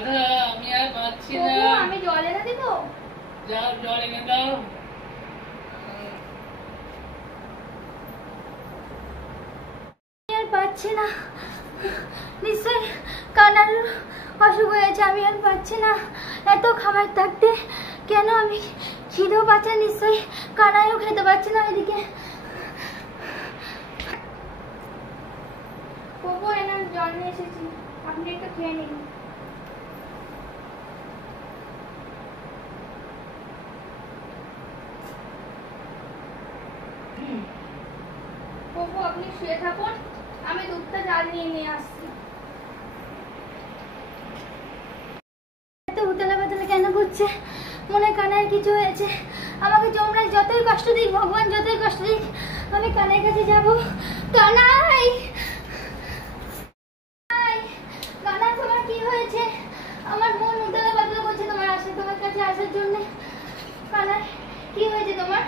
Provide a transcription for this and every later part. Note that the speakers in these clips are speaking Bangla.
রাধা আমি আর পাচ্ছি না। আমি জল এনে দিব? যাও জল এনে দাও। আর পাচ্ছি না, নিশ্চয়ই কানার অসুখ হয়েছে। আমি আর পাচ্ছি না, এত খাবার থাকতে কেন আমি খিদেও পাচ্ছে, নিশ্চয়ই কানাইও খেতে পারছি না। এদিকে বাবু এনার জল নিয়ে এসেছি, আপনি একটু খেয়ে নিন। বাবু আপনি শুয়ে থাকুন, আমি দুধটা জাল নিয়ে আসছি। এত উতলা পাতলা কেন করছে? মনে হয় কানাইয়ের কিছু হয়েছে। আমাকে যমরাজ যতই কষ্ট দিক, ভগবান যতই কষ্ট দিক, আমি কানাইয়ের কাছে যাব। কানাই, কানাই তোমার কি হয়েছে? আমার মন উতলা পাতলা করছে তোমার কাছে আসার জন্য। কানাই কি হয়েছে তোমার?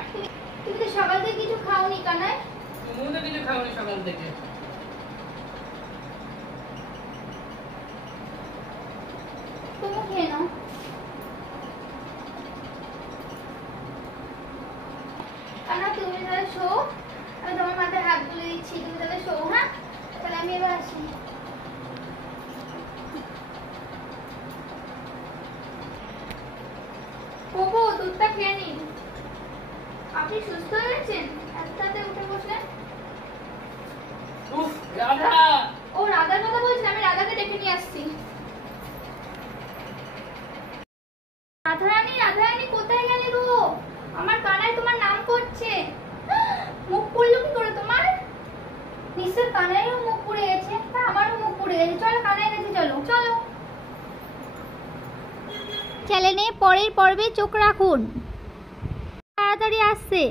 তুমি তো সকাল থেকে কিছু খাওনি কানাই। তুমি তো কিছু খাওনি সকাল থেকে। তুমি খেয়ে নাও। কানা তুমি তাহলে শো, আমি তোমার মাথায় হাত তুলে দিচ্ছি, তুমি তাহলে শো। হ্যাঁ, তাহলে আমি এবার আসি। বাবু দুধটা খেয়ে নিন। আপনি সুস্থ হয়েছেন? এত তাড়াতাড়ি উঠে বসলেন। উফ রাধা। ও রাধার কথা বলছেন, আমি রাধাকে ডেকে নিয়ে আসছি। রাধারানী, রাধারানী কোথায় গেলে গো? আমার কানাই তোমার নাম করছে। মুখ পুড়লো কি করে তোমার? নিশ্চয় কানাইয়েরও মুখ পুড়ে গেছে, তা আমারও মুখ পুড়ে গেছে। চলো কানাইয়ের কাছে চলো, চলো। চ্যানেলে পরের পর্বে চোখ রাখুন, তাড়াতাড়ি আসছে।